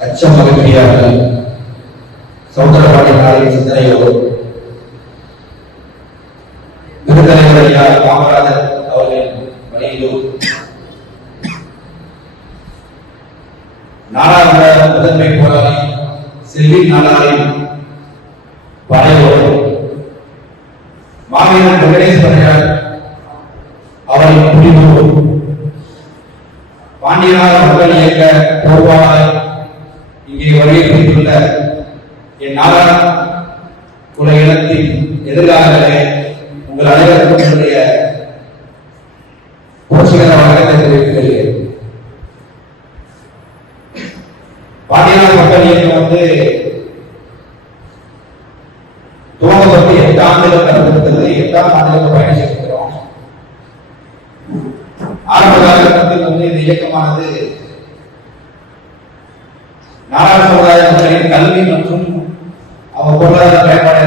அச்சம் அகற்றியார்கள் சௌந்தரபாணி நாளின் சிந்தனையோடு விருதலைவர் ஐயா காமராஜர் அவர்களின் வழியிலும் நாடாளுமன்ற முதன்மை போராளி செல்வி நாடாரின் படையோடு மாவீரன் வெங்கடேஸ்வரையார் அவரின் புரிதோடு பாண்டியனார் மக்கள் இயக்க பொறுப்பாளர் இங்கே என் நாடார் குல இனத்தின் எதிர்காலங்களே உங்கள் அனைவருக்கும் என்னுடைய புரட்சிகர வணக்கத்தை மக்கள் இயக்கம் வந்து துவங்கப்பட்டு எட்டு ஆண்டுகள் கடந்திருக்கிறது எட்டாம் ஆண்டுகள் பயணிச்சிருக்கிறோம் ஆரம்ப காலகட்டத்தில் வந்து இந்த இயக்கமானது நாடாளு சமுதாய மக்களின் கல்வி மற்றும் அவங்க பொருளாதார பயன்பாடு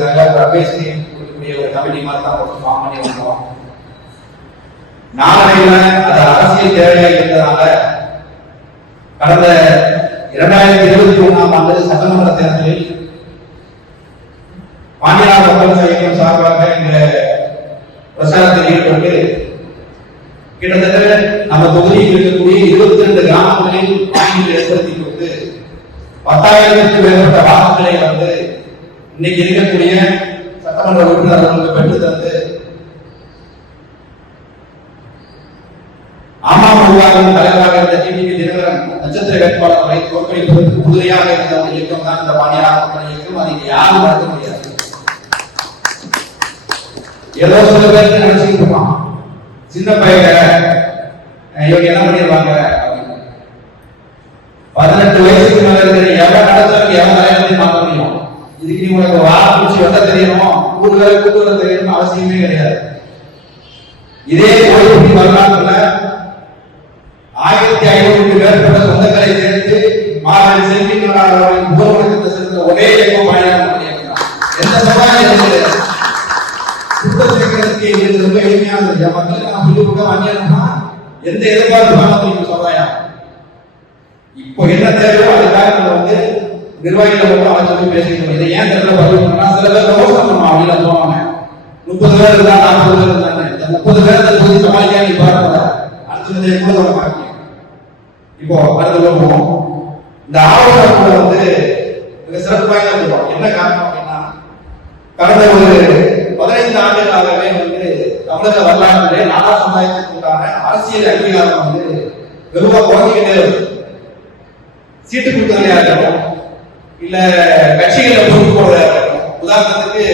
தொழில்கள் இருக்கிறதுக்காக கொடுக்கக்கூடிய ஒரு கமிட்டி மாதிரி தான் ஒரு ஃபார்ம் பண்ணி வந்தோம் அது அரசியல் தேவையாக கடந்த இரண்டாயிரத்தி இருபத்தி ஆண்டு சட்டமன்ற தேர்தலில் பாண்டியநாடு மக்கள் இயக்கம் சார்பாக இந்த பிரச்சாரத்தில் ஈடுபட்டு கிட்டத்தட்ட நம்ம தொகுதியில் இருக்கக்கூடிய இருபத்தி ரெண்டு கிராமங்களில் வாய்ப்புகள் ஏற்படுத்தி கொடுத்து மேற்பட்ட வாக்குகளை வந்து இன்னைக்கு இருக்கக்கூடிய சட்டமன்ற உறுப்பினர்களுக்கு பெற்று தந்து அமமுகவின் தலைவராக இருந்த டிடிவி தினகரன் நட்சத்திர வேட்பாளர்களை தோற்கடிப்பதற்கு உறுதியாக இருந்த ஒரு இயக்கம் தான் இந்த பாண்டியநாடு மக்கள் இயக்கம். அதை யாரும் மறக்க முடியாது. ஏதோ சில பேருக்கு நினைச்சுட்டு இருப்பான். சின்ன பையன் இவங்க என்ன பண்ணிடுவாங்க அப்படின்னு. பதினெட்டு வயசுக்கு மேல இருக்கிற எவன் நடத்துறதுக்கு எவன் தலைவரையும் பார்க்க முடியும். இதுக்கு நீ உனக்கு வார பூச்சி தெரியணும் ஊர் வேலை கூட்டு வர தெரியணும் அவசியமே கிடையாது. இதே கோயிலுக்கு வரலாற்றுல ஆயிரத்தி ஐநூறு மேற்பட்ட சொந்தங்களை சேர்த்து மாவட்ட செல்வி அவர்களின் புகழ்வணக்கத்தை ஒரே இயக்கம் பயணம் எந்த சமுதாயம் கிடையாது. இது ரொம்ப எளிமையானது மக்களுக்கு நான் சொல்லி கொடுக்க வாங்கினா எந்த எதிர்பார்ப்பு வேணாலும் சொல்றாயா இப்போ என்ன தேவையோ அதுக்காக நிர்வாகிகளை மட்டும் அவன் சொல்லி பேசிக்கணும் இதை ஏன் தெரியல பதிவு பண்ணா சில பேர் ரோஷம் பண்ணுவோம் அப்படின்னு சொல்லுவாங்க. முப்பது பேர் இருந்தா நாற்பது பேர் இருந்தாங்க. இந்த முப்பது பேர் தொகுதி சமாளிக்கா நீ பாருங்க. அடுத்தது கூட நம்ம பார்க்கணும் இப்போ அடுத்த போவோம். இந்த ஆலோசனை கூட வந்து மிக சிறப்பு வாய்ந்த என்ன காரணம் அப்படின்னா கடந்த ஒரு பதினைந்து ஆண்டுகளாகவே வந்து தமிழக வரலாற்றிலே நாடா சமுதாயத்துக்கு உண்டான அரசியல் அங்கீகாரம் வந்து வெகுவா குறைஞ்சிக்கிட்டே வருது. சீட்டு கொடுக்கறதா இருக்கட்டும் இல்ல கட்சிகளை பொறுப்பு போடுறதா உதாரணத்துக்கு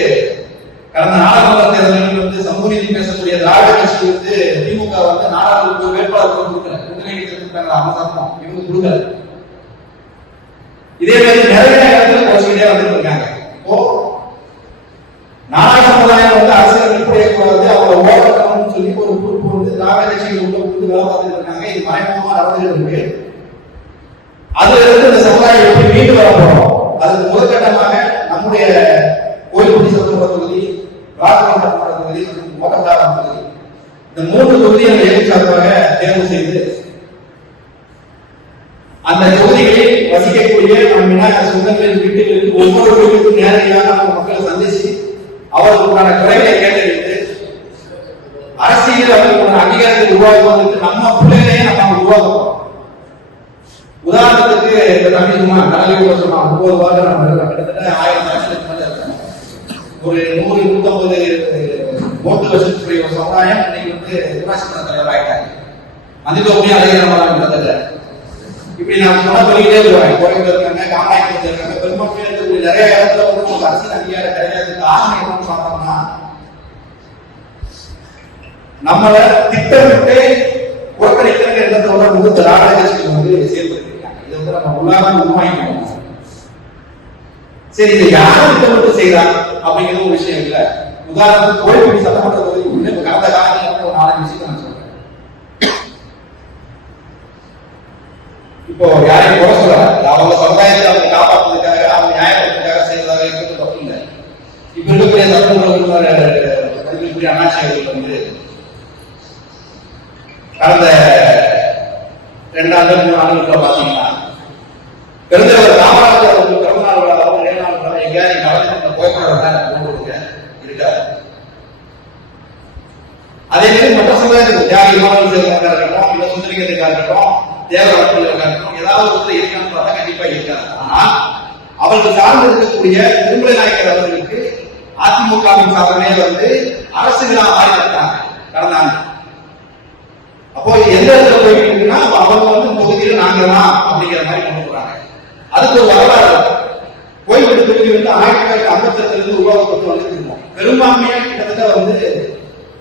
கடந்த நாடாளுமன்ற தேர்தலில் வந்து சமூக நீதி பேசக்கூடிய திராவிட கட்சி வந்து திமுக வந்து நாடாளுமன்ற வேட்பாளர் கொடுக்கல. கூட்டணி கொடுத்தாங்க அவசரம் இவங்க கொடுக்கல. இதே மாதிரி நிறைய இடத்துல குறைச்சிக்கிட்டே வந்துட்டு இருக்காங்க இப்போ நாடக சமுதாயம் வந்து அரசியல் வெளிப்படையக்கூடாது அவங்களை ஓட்டணும்னு சொல்லி ஒரு பொறுப்பு வந்து திராவிட கட்சிகள் உள்ள கொடுத்து வேலை பார்த்துட்டு இருக்காங்க இது மறைமுகமா நடந்துட்டு இருக்கு அதுல இருந்து இந்த சமுதாயம் எப்படி மீண்டு வர போறோம் அதுக்கு முதற்கட்டமாக நம்முடைய கோயில்பட்டி சட்டமன்ற தொகுதி ராஜமன்ற சட்டமன்ற தொகுதி மற்றும் மோகன்தாரம் தொகுதி இந்த மூன்று தொகுதியை நம்ம இயக்க சார்பாக தேர்வு செய்து அந்த தொகுதிகளில் வசிக்கக்கூடிய நம் விநாயகர் சொந்தங்களின் வீட்டுகளுக்கு ஒவ்வொரு வீட்டுக்கும் நேரடியாக நம்ம மக்களை சந்திச்சு அவர்களுக்கான குறைகளை கேட்டறிந்து அரசியல் அவர்களுக்கான அங்கீகாரத்தை உருவாக்குவதற்கு நம்ம பிள்ளைகளையே நம்ம உருவாக்குறோம். உதாரணத்துக்கு இந்த தம்பி சும்மா கடலை ஒன்பது வாரம் நம்ம கிட்டத்தட்ட ஆயிரம் வருஷத்துக்கு மேல இருக்கும். ஒரு நூறு நூத்தம்பது ஓட்டு வருஷத்துக்குரிய ஒரு சமுதாயம் இன்னைக்கு வந்து ஊராட்சி மன்ற தலைவர் ஆயிட்டாங்க மந்திரி அதிகாரமாக கிட்டத்தட்ட இப்படி நான் சொன்ன சொல்லிக்கிட்டே வருவாங்க. குறைந்து இருக்காங்க காமாயத்தில் இருக்காங்க பெருமக்கள் நிறைய இடத்துல வந்து உங்களுக்கு அரசியல் அங்கீகாரம் கிடையாது காரணம் என்னன்னு பார்த்தோம்னா நம்மள திட்டமிட்டு புறக்கணிக்கிற எண்ணத்தோட வந்து திராவிட கட்சிகள் வந்து செயல்படுத்திருக்காங்க. இதை வந்து நம்ம உள்ளாக உருவாக்கணும் சரி இதை யார் திட்டமிட்டு செய்தா அப்படிங்கிற ஒரு விஷயம் இல்ல. உதாரணத்துக்கு கோயில்பட்டி சட்டமன்ற தொகுதி இப்ப கடந்த காலத்துல வந்து ஒரு நாலஞ்சு விஷயத்தை நான் சொல்றேன். இப்போ யாரையும் குறை சொல்ல அவங்க சமுதாயத்தை அவங்க காப்பாற்றுறதுக்காக அவங்க நியாயப்படுத்துறதுக்காக செய்வதாக இருக்கிறது தப்பு இல்லை இப்ப இருக்கக்கூடிய சட்டமன்ற உறுப்பினர் வந்து கடந்த ரெண்டு மூணு ஆண்டுகள் பாத்தீங்கன்னா காமராஜர் அவர்கள் விழாவும் எங்கேயாவது கலந்து புகைப்படம் அதே மாதிரி மற்ற சமுதாயத்துக்கு இருக்கட்டும் இல்ல சுந்தரிக்கிறதுக்காக இருக்கட்டும் தேவராட்களுக்காக இருக்கட்டும் ஏதாவது ஒருத்தர் இருக்கான்னு பார்த்தா கண்டிப்பா இருக்காது ஆனால் அவர்கள் சார்ந்து இருக்கக்கூடிய திருமலை நாயக்கர் அவர்களுக்கு அதிமுகவின் சார்பிலே வந்து அரசு விழா மாதிரி நடத்தாங்க கடந்த ஆண்டு. அப்போ எந்த இடத்துல போயிட்டு இருக்குன்னா அவங்க வந்து இந்த தொகுதியில நாங்க தான் அப்படிங்கிற மாதிரி கொண்டு போறாங்க. அதுக்கு ஒரு வரலாறு கோயில் கோயில்பட்டி தொகுதி வந்து ஆயிரத்தி தொள்ளாயிரத்தி ஐம்பத்தி இருந்து உருவாக்கப்பட்டு வந்துட்டு இருக்கோம் பெரும்பான்மையா கிட்டத்தட்ட வந்து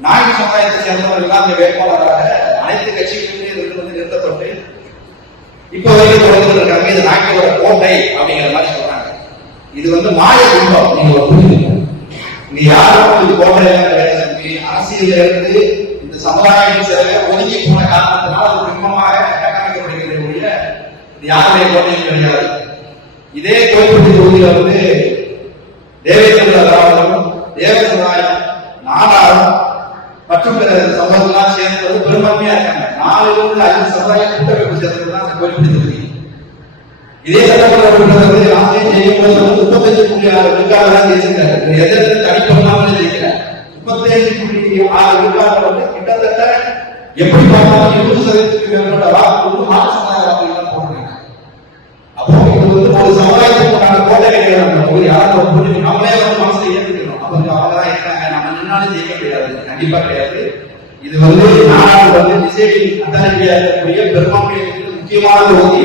நாயக சமுதாயத்தை சேர்ந்தவர்கள் அந்த வேட்பாளராக அனைத்து கட்சிகளுமே இருந்து வந்து நிறுத்தப்பட்டு இப்ப வரைக்கும் தொடர்ந்து இருக்காங்க இது நாயக்கரோட கோட்டை அப்படிங்கிற மாதிரி சொல்றாங்க. இது வந்து மாய குடும்பம் நீங்க புரிஞ்சுக்கணும் இங்க யாரும் இது கோட்டை கிடையாது தம்பி. அரசியல்ல இருந்து இந்த சமுதாயம் சில பேர் ஒதுங்கி போன காரணத்தினால் அது பிம்பமாக கட்டமைக்கப்படுகிறது ஒழிய இது யாருடைய கோட்டையும் கிடையாது இதே கோயில்பட்டி தொகுதியில வந்து தேவேந்திர திராவிடம் தேவ சமுதாயம் நாடாரும் மற்றும் பிற சமூகங்கள்லாம் சேர்ந்து வந்து பெரும்பான்மையா இருக்காங்க நாலுல இருந்து ஐந்து சமுதாய கூட்டமைப்பு சேர்ந்தது தான் அந்த கோயில்பட்டி இதே சட்டமன்ற உறுப்பினர் வந்து வந்து முப்பத்தஞ்சு புள்ளி ஆறு விழுக்காடு தான் ஜெயிச்சிருக்காரு எதிர்த்து தனிப்படாமல் முப்பத்தஞ்சு புள்ளி ஆறு விழுக்காடு வந்து கிட்டத்தட்ட எப்படி பார்த்தாலும் இருபது சதவீதத்துக்கு போடுறாங்க அப்போ இது வந்து ஒரு சமுதாயத்துக்கு உண்டான கோட்டை கிடையாது நம்ம ஒரு யாரும் புரிஞ்சு நம்மளே வந்து அப்ப அவங்க தான் இருக்காங்க நம்ம நின்னாலும் ஜெயிக்க முடியாது. கண்டிப்பா கிடையாது. இது வந்து நாடாளு வந்து டிசைடிங் அத்தாரிட்டியா இருக்கக்கூடிய முக்கியமான தொகுதி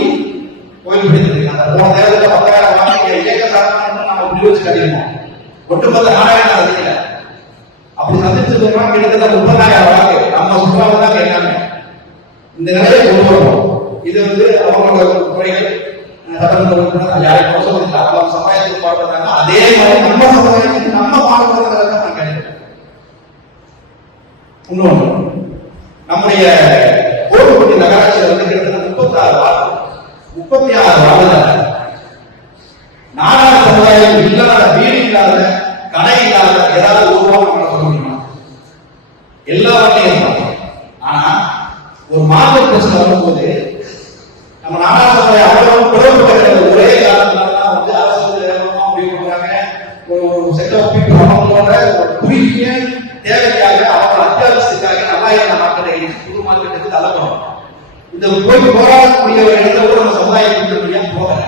கோயில்படுத்தி அந்த போன தேர்தலில் பத்தாயிரம் சாதனம் நம்ம முடிவு கட்டிருக்கோம் ஒட்டுமொத்த நாடாளுமன்ற சந்திக்கல அப்படி சந்திச்சதுன்னா கிட்டத்தட்ட முப்பதாயிரம் வாக்கு நம்ம சுற்றுலாவை தான் கேட்டாங்க இந்த நிலையை கொண்டு இது வந்து அவங்களோட குறைகள் சட்டமன்ற உறுப்பினர் யாரும் மோசம் அவங்க சமுதாயத்துக்கு பாடுறாங்க அதே மாதிரி நம்ம சமுதாயத்துக்கு நம்ம பாடுறதுக்காக நான் கேட்கிறேன் இன்னொன்று நம்முடைய முப்பத்தி ஆறு வார்டுல நாடாள சமுதாயம் இல்லாத வீடு இல்லாத கடை இல்லாத ஏதாவது உருவாக்கம் பண்ண சொல்ல முடியுமா எல்லாருமே இருப்பாங்க ஆனா ஒரு மார்க்கெட் பிரச்சனை வரும்போது நம்ம நாடாள சமுதாயம் அவ்வளவு பிளவுபட்ட ஒரே காரணத்தினால தான் வந்து அரசு வந்து வேகமா முடிவு பண்றாங்க ஒரு செட் ஆஃப் பீப்புள் அவங்களோட ஒரு குறுகிய தேவைக்காக அவங்க அத்தியாவசியத்துக்காக நல்லாயிரம் மார்க்கெட்டை புது மார்க்கெட்டுக்கு தள்ளப்படும் இந்த ஒரு கூட நம்ம சமுதாயம் முடியாம போகல.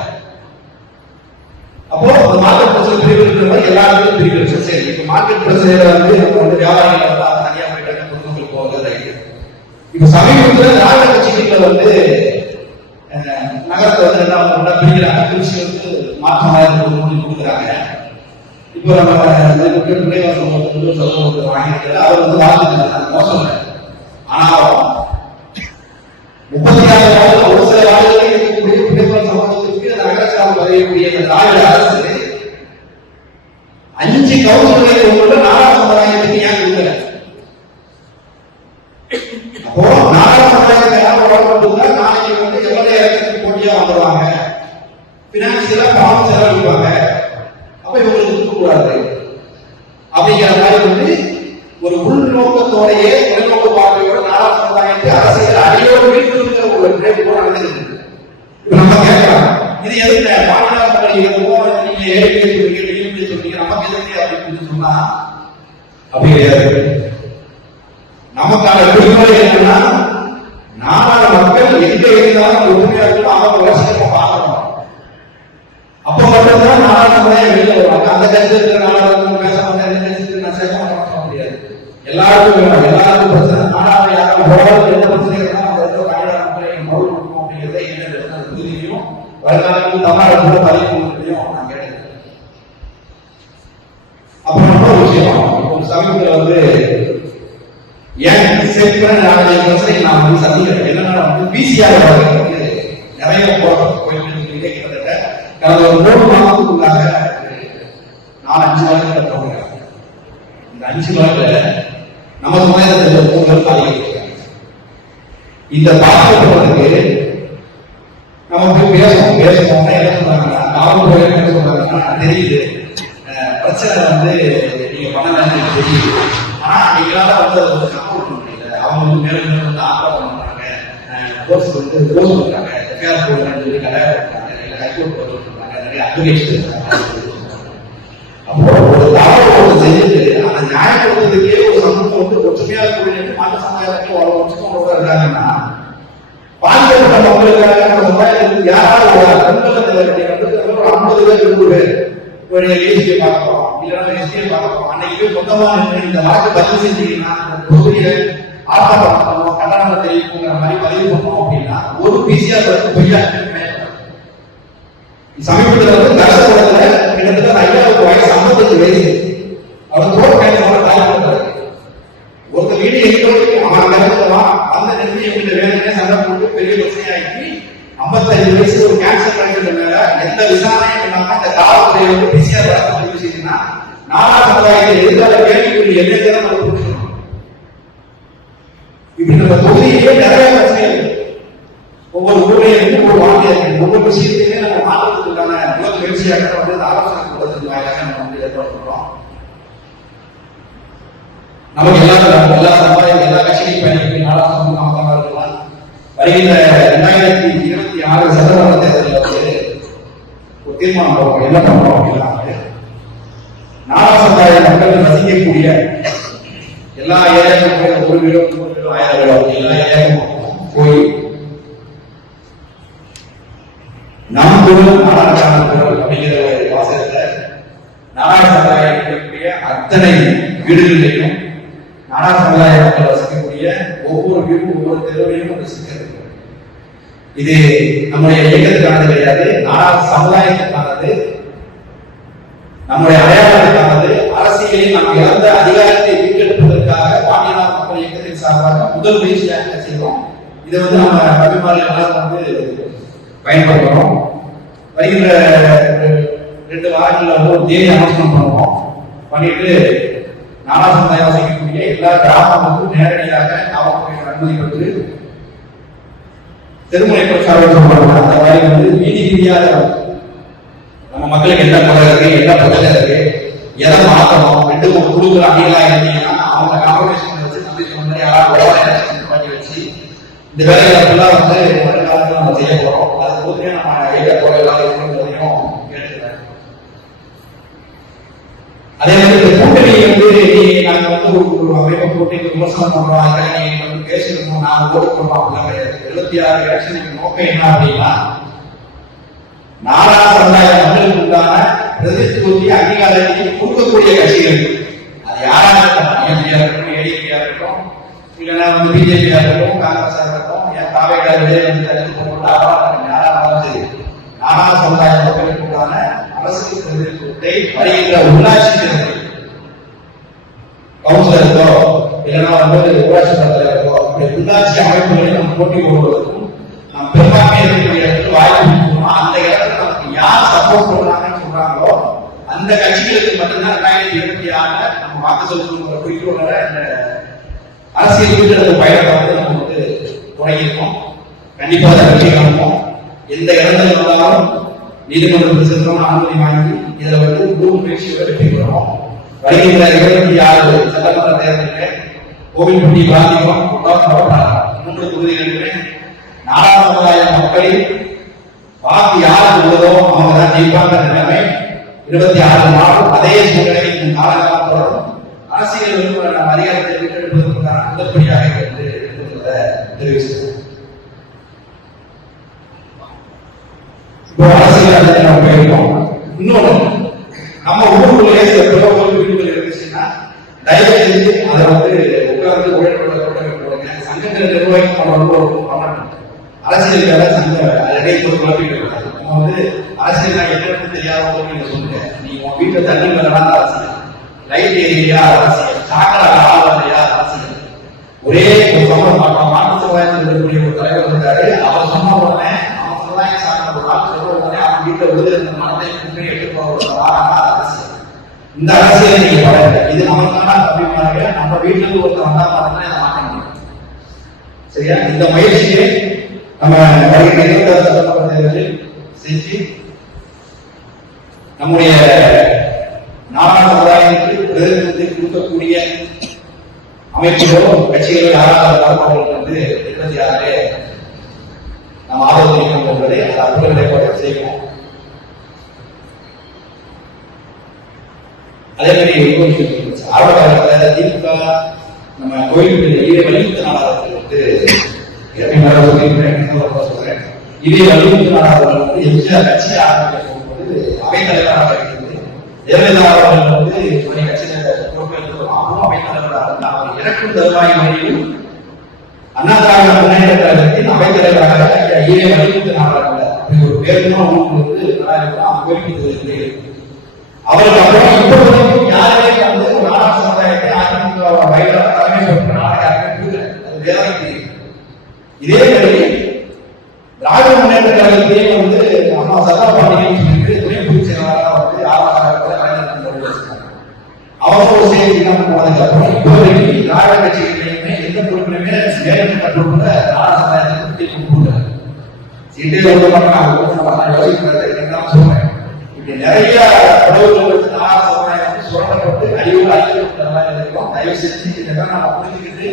அப்போ அந்த மார்க்கெட் பிரச்சனை பிரிவு இருக்கிற எல்லாருக்கும் பிரிவு சரி இப்ப மார்க்கெட் பிரச்சனையில வந்து நம்ம வந்து வியாபாரிகள் வந்து தனியா போயிட்டாங்க பொதுமக்கள் போகிறது ரைட்டு இப்ப சமீபத்தில் திராவிட கட்சிகள் வந்து நகரத்தை வந்து பிரிக்கிறாங்க. பிரிச்சு வந்து மாற்றமாக இருக்கணும்னு கொடுக்குறாங்க. இப்போ நம்ம பிள்ளைகள் சொல்லுவது அவர் வந்து வாழ்த்துக்கள் மோசம் இல்லை. முப்பத்தி ஆறு ஒரு சில வார்டுகளில் இருக்கக்கூடிய பிள்ளைகள் சமூகத்திற்கு இந்த திராவிட அரசு அஞ்சு கவுன்சில்களை கொண்டுள்ள நாடா சமுதாயத்துக்கு ஏன் கொடுக்கல அப்போ நாடா சமுதாயத்தை எல்லாம் வளர்க்கணும்னா நாளைக்கு வந்து எவ்வளவு எலெக்ஷனுக்கு போட்டியா வந்துருவாங்க பினான்சியலா பணம் செலவழிப்பாங்க அப்ப இவங்களுக்கு கொடுக்க கூடாது அப்படிங்கிற மாதிரி வந்து ஒரு உள்நோக்கத்தோடையே தொலைநோக்கு பார்வையோட நாடா சமுதாயத்தை அரசியல் அடியோடு வீழ்த்துங்கிற ஒரு ட்ரேட் கூட நடந்துருக்கு இப்ப நம்ம கேட்கலாம் இது எதுக்கு மாநில மொழி எதுவோ நீங்க ஏழு சொல்றீங்க வெளியே சொல்றீங்க நமக்கு அப்படின்னு சொன்னா அப்படி கிடையாது நமக்கான விடுமுறை என்னன்னா நாடாள மக்கள் எங்க இருந்தாலும் ஒற்றுமையா இருக்கும் அவங்க வளர்ச்சியை பார்க்கணும் அப்ப மட்டும்தான் நாடாள சமுதாயம் வெளியில வருவாங்க அந்த கட்சியில் இருக்கிற நாடாளுமன்ற பேச மாட்டேன் இந்த கட்சியில் நான் சேர்க்க மாட்டேன் சொல்ல முடியாது எல்லாருக்கும் வேணும் எல்லாருக்கும் பிரச்சனை நாடாள யாரும் போராட்டம் எந்த பிரச்சனை இருந்தாலும் அந்த இடத்துல தமிழக மக்களை கொடுக்கணும் அப்படிங்கிறத என்ன உறுதியும் வருங்காலத்தில் தமிழ்நாடு ஏன் சேர்க்கிற நாளைய பிரச்சனை நான் வந்து சந்திக்கிறேன் என்னன்னா வந்து பிசிஆர் வந்து நிறைய போராட்டம் கிட்டத்தட்ட கடந்த ஒரு மூணு மாதத்துக்குள்ளாக நாலு அஞ்சு நாட்கள் போகிறேன் இந்த அஞ்சு நம்ம சமுதாயத்தில் இந்த பாதிக்கப்பட்டதுக்கு நமக்கு பேசணும் பேசணும் என்ன சொல்றாங்கன்னா காவல்துறை என்ன சொல்றாங்கன்னா தெரியுது. பிரச்சனை வந்து நீங்க பண்ணலாம் எனக்கு தெரியுது. ஆனா அன்னைக்கெல்லாம் வந்து அதை வந்து கண்ட்ரோல் பண்ண முடியல. அவங்க மேல மேல வந்து ஆர்ப்பாட்டம் பண்றாங்க கோர்ஸ் வந்து க்ளோஸ் பண்றாங்க எஃப்ஐஆர் போடுறாங்கன்னு சொல்லி கல்யாணம் பண்றாங்க ஹைகோர்ட் நிறைய இருக்காங்க அப்போ ஒரு செஞ்சுட்டு அந்த நியாயப்படுத்துறதுக்கே ஒரு சமூகம் வந்து சமுதாயத்துக்கு இருக்காங்கன்னா பாதிக்கப்பட்ட மக்களுக்காக நம்ம சமுதாயத்துக்கு யாராவது ஒரு பெண்கள் ஒரு ஐம்பது பேர் பேர் பார்க்கிறோம். இல்லைன்னா எஸ்டியை பார்க்கிறோம் அன்னைக்கு மொத்தமா இந்த வழக்கு பதிவு செஞ்சீங்கன்னா தெரிவிக்குங்கிற மாதிரி பதிவு அப்படின்னா ஒரு பிசிஆர் பொய்யா முதல் வந்து இந்த ஆலோசனை கூட்டத்தின் வாயிலாக நம்ம வந்து ஏற்படுத்துறோம் நமக்கு எல்லாரும் எல்லா சமுதாயம் எல்லா கட்சியும் பயணிக்கும் ஆலோசனை மாற்றமாக இருக்கலாம் வருகின்ற இரண்டாயிரத்தி இருபத்தி ஆறு சட்டமன்ற தேர்தலில் வந்து ஒரு தீர்மானம் போடுறோம் என்ன பண்றோம் அப்படின்னா நாலா சமுதாய மக்கள் ரசிக்கக்கூடிய எல்லா ஏரியாவுக்கும் ஒரு வீடு ஒரு வீடு ஆயிரம் வீடு எல்லா ஏரியாவுக்கும் போய் நாம் குரல் நாடாளுக்கான குரல் அப்படிங்கிற ஒரு வாசகத்தை நாடா சமுதாயம் இருக்கக்கூடிய அத்தனை வீடுகளிலையும் நாடா சமுதாய மக்கள் வசிக்கக்கூடிய ஒவ்வொரு வீடும் ஒவ்வொரு தெருவிலையும் ஒரு இது நம்முடைய இயக்கத்துக்கானது கிடையாது நாடா சமுதாயத்துக்கானது நம்முடைய அடையாளத்துக்கானது. அரசியலில் நாம் இழந்த அதிகாரத்தை மீட்டெடுப்பதற்காக பாண்டியநாத் மக்கள் இயக்கத்தின் சார்பாக முதல் முயற்சியாக செய்வோம் இதை வந்து நம்ம அபிமானிகள் வந்து பயன்படுத்துகிறோம் வருகின்ற ரெண்டு வாரங்களில் வந்து ஒரு தேதி அனௌன்ஸ்மெண்ட் பண்ணுவோம். பண்ணிட்டு நாலா சமுதாயம் வசிக்கக்கூடிய எல்லா கிராமங்களுக்கும் நேரடியாக காவல்துறையின் அனுமதி பெற்று திருமுறை பிரச்சாரம் சொல்றாங்க அந்த மாதிரி வந்து வீதி வீதியாக நம்ம மக்களுக்கு என்ன குறை இருக்கு என்ன பிரச்சனை இருக்கு எதை மாற்றணும் ரெண்டு மூணு குழுக்கள் அணிகளா இருந்தீங்கன்னா அவங்க காம்படிஷன் வச்சு தம்பி சொன்ன யாராவது பண்ணி வச்சு இந்த வேலைகளை ஃபுல்லாக வந்து வருங்காலத்தில் நம்ம செய்ய போறோம். அது போதுமே நம்ம ஐடியா போற எல்லாரும் இருக்கணுங்கிறதையும் கேட்டுக்கிறேன் அதே மாதிரி இந்த கூட்டணி வந்து நாங்க வந்து அமைப்பை போட்டு விமர்சனம் பண்றோம் அதுக்காக நீங்க வந்து பேசணும் நான் ஓட்டு போடுறோம் அப்படிலாம் கிடையாது எழுபத்தி ஆறு எலெக்ஷனுக்கு நோக்கம் என்ன அப்படின்னா நாலா சமுதாய மக்களுக்கு உண்டான பிரதித்துவத்தை அங்கீகாரத்தை கொடுக்கக்கூடிய கட்சிகள் அது யாராக இருக்கட்டும் இருக்கட்டும் ஏடிபியா இருக்கட்டும் இல்லைன்னா வந்து பிஜேபியா இருக்கட்டும் காங்கிரஸா இருக்கட்டும் ஏன் காவேரி விஜய் வந்து நாலா சமுதாய மக்களுக்கு உண்டான அரசு பிரதித்துவத்தை வருகின்ற உள்ளாட்சி தேர்தல் கவுன்சிலருக்கோ இல்லைன்னா வந்து ஊராட்சி சட்டத்தில் இருக்கோ அப்படி உள்ளாட்சி அமைப்புகளை நம்ம போட்டி போடுவதற்கும் நம்ம பெரும்பான்மை இருக்கக்கூடிய இடத்துல வாய்ப்பு கொடுக்கணும் அந்த இடத்துல நமக்கு யார் சப்போர்ட் பண்ணாங்கன்னு சொல்றாங்களோ அந்த கட்சிகளுக்கு மட்டும்தான் ரெண்டாயிரத்தி இருபத்தி ஆறுல நம்ம வாக்கு செலுத்தணுங்கிற குறிக்கோளோட இந்த அரசியல் வீட்டெடுப்பு பயணத்தை வந்து நம்ம வந்து தொடங்கியிருக்கோம். கண்டிப்பாக அதை வெற்றி காணுவோம் எந்த இடத்துல வந்தாலும் நீதிமன்றத்தில் சென்றோம் அனுமதி வாங்கி இதில் வந்து மூணு முயற்சிகளை வெற்றி பெறுவோம் வருகின்ற இருபத்தி ஆறு சட்டமன்ற தேர்தலில் கோவில்பட்டி பாதிக்கும்? மூன்று தொகுதிகளிலே நாலாம் சமுதாய மக்கள் வாக்கு யாருக்கு உள்ளதோ அவங்க தான் ஜெயிப்பாங்க நிலைமை இருபத்தி ஆறு நாள் அதே சூழ்நிலை இந்த காலகாலம் தொடரும். அரசியல் விருப்ப நம்ம அதிகாரத்தை மீட்டெடுப்பதற்கான முதற்படியாக என்று இப்போ அரசியல் நம்ம போயிருக்கோம். இன்னொன்று நம்ம ஊருக்குள்ளேயே சில பிளவுகள் தயவு செஞ்சு அதை வந்து உட்கார்ந்து உழைப்போட போடுங்க. சங்கங்களை நிர்வகிக்க ஒரு பண்ணணும் அரசியல் வேலை சங்க வேலை ஒரு குழப்பிட்டு இருக்காது நம்ம வந்து அரசியல் நான் என்னன்னு தெரியாதவங்க நீங்க சொல்லுங்க. நீ உன் வீட்டுல தண்ணி வரலாம் அரசியல். லைட் ஏரியா அரசியல். சாக்கடை ஆளுநரையா அரசியல். ஒரே ஒரு சம்பளம் பார்க்கலாம் மாற்று சமுதாயத்தில் இருக்கக்கூடிய ஒரு தலைவர் இருந்தாரு அவர் சொன்ன உடனே அவன் சமுதாயம் சார்ந்த ஒரு உடனே அவன் வீட்டுல விழுது இருந்த எடுத்து போகிற அரசியல். இந்த அரசியல் நீங்க பாருங்க. இது நமக்கான அபிமானிய நம்ம வீட்டுல இருந்து ஒருத்தர் வந்தா மட்டும்தான் இதை மாற்ற முடியும். சரியா? இந்த முயற்சியை நம்ம வருகிற இருபதாவது சட்டமன்ற தேர்தலில் செஞ்சு நம்முடைய நாடா சமுதாயத்துக்கு பிரதிநிதி கொடுக்கக்கூடிய அமைப்புகளோ கட்சிகளோ யாராவது இருந்தாலும் வந்து இருபத்தி ஆறு நாம் ஆதரவளிக்கணும் என்பதை அந்த அன்புகளை செய்வோம். அதே மாதிரி இன்னொரு விஷயம் ஆரம்ப காலத்துல திமுக நம்ம கோயிலுக்கு இதே வலியுறுத்த நாடாளர்கள் வந்து எப்படினால சொல்லியிருக்கிறேன். சொல்றேன். இதே வலியுறுத்த நாடாளர்கள் வந்து எம்ஜிஆர் கட்சி ஆரம்பிக்க போகும்போது அவைத்தலைவராக இருக்கிறது ஜெயலலிதா அவர்கள் வந்து ஒரு கட்சியில பொறுப்பேற்கிறோம் அவைத்தலைவராக இருந்தார் அவர் இறக்கும் தருவாய் வழியில் அண்ணா திராவிட முன்னேற்ற கழகத்தின் அவைத்தலைவராக ஐயா வலியுறுத்த நாடாளர்கள் அப்படி ஒரு வந்து அவருக்கு அப்புறம் இப்ப வரைக்கும் யாருமே வந்து நாடக சமுதாயத்தை அதிமுக வயதான தலைமை பொறுப்பு நாடகாக கொடுக்கல அது வேதனை தெரியும் இதே மாதிரி திராவிட முன்னேற்ற வந்து அம்மா சதா பாண்டியன் சொல்லிட்டு துணை பொதுச் செயலாளராக வந்து ஆளாக அவங்க ஒரு செய்தி இல்லாம இப்போ வரைக்கும் திராவிட எந்த பொறுப்பிலுமே மேலிட்ட பொறுப்புல நாடக சமுதாயத்தை பற்றி சீட்டே வந்து சொல்றேன் நிறைய நாடக சமுதாயம் வந்து சுரண்டப்பட்டு அழிவு மாதிரி இருக்கும் தயவு செஞ்சு இதெல்லாம் நம்ம புரிஞ்சுக்கிட்டு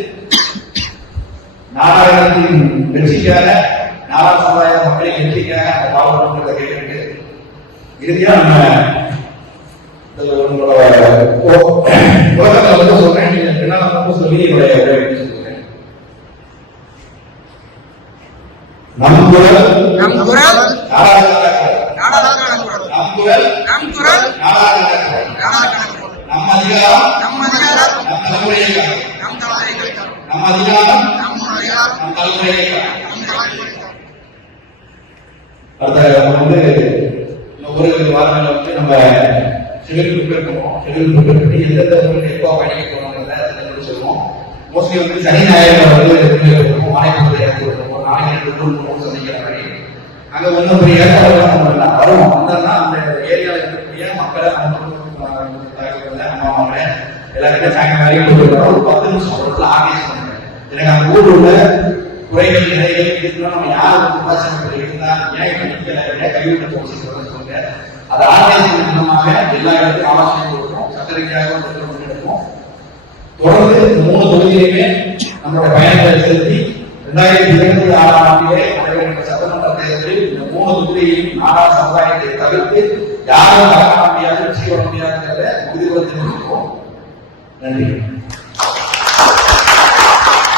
நாடகத்தின் வெற்றிக்காக நாடக சமுதாய மக்களின் வெற்றிக்காக அந்த பாவப்படுறதை கேட்டு இறுதியா நம்ம இந்த உங்களோட உலகத்தை வந்து சொல்றேன். நீங்க சொல்லி என்னுடைய நம் குரல் நம் குரல் குரல். நம் குரல் நம் குரல் நாடாளுமன்ற குரல். நாடாளுமன்ற குரல். நம் அதிகாரம் நம் அதிகாரம் நம் தலைமுறைக்காக நம் தலைமுறைகளுக்காக. நம் அதிகாரம் நம் அதிகாரம் நம் தலைமுறைக்காக நம் தலைமுறைகளுக்காக. அடுத்த நம்ம வந்து ஒரு வாரங்கள் வந்து நம்ம சிவில் இருக்கோம் சிவில் பண்ணி எந்தெந்த ஊருக்கு எப்போ பயணிக்க போகணுங்கிறத சொல்லுவோம் மோஸ்ட்லி வந்து சனி ஞாயிறு வந்து மாநிலத்தில் நாளைக்கு ஊருக்கு சொன்னீங்க மாதிரி அங்க ஒன்றும் பெரிய ஏற்பாடு வரும். வந்தோம்னா அந்த ஏரியாவில் இருக்கக்கூடிய மக்களை அனுப்பி தகவல்களை அம்மா எல்லாருமே சாயங்காலம் வரைக்கும் கொடுத்துருக்கோம் ஒரு பத்து நிமிஷம் ஒரு ஆர்கனைஸ் பண்ணுங்க எனக்கு அந்த ஊர் உள்ள குறைகள் நிறைகள் இருக்குன்னா நம்ம யாரும் விமர்சனத்தில் இருந்தா ஏன் பண்ணிக்கல ஏன் கைவிட்ட போச்சு சொல்லுங்க அதை ஆர்கனைஸ் மூலமாக எல்லா இடத்துக்கும் ஆலோசனை கொடுக்கிறோம் சட்டரீதியாக எடுப்போம். தொடர்ந்து இந்த மூணு தொகுதியிலுமே நம்மளோட பயணத்தை செலுத்தி ரெண்டாயிரத்தி இருபத்தி ஆறாம் ஆண்டிலே நடைபெற்ற சட்டமன்ற தேர்தலில் நாடா சமுதாயத்தை தவிர்த்து யாரும் வர முடியாது வெற்றி பெற முடியாதுங்கிறத உறுதிப்படுத்தி நன்றி.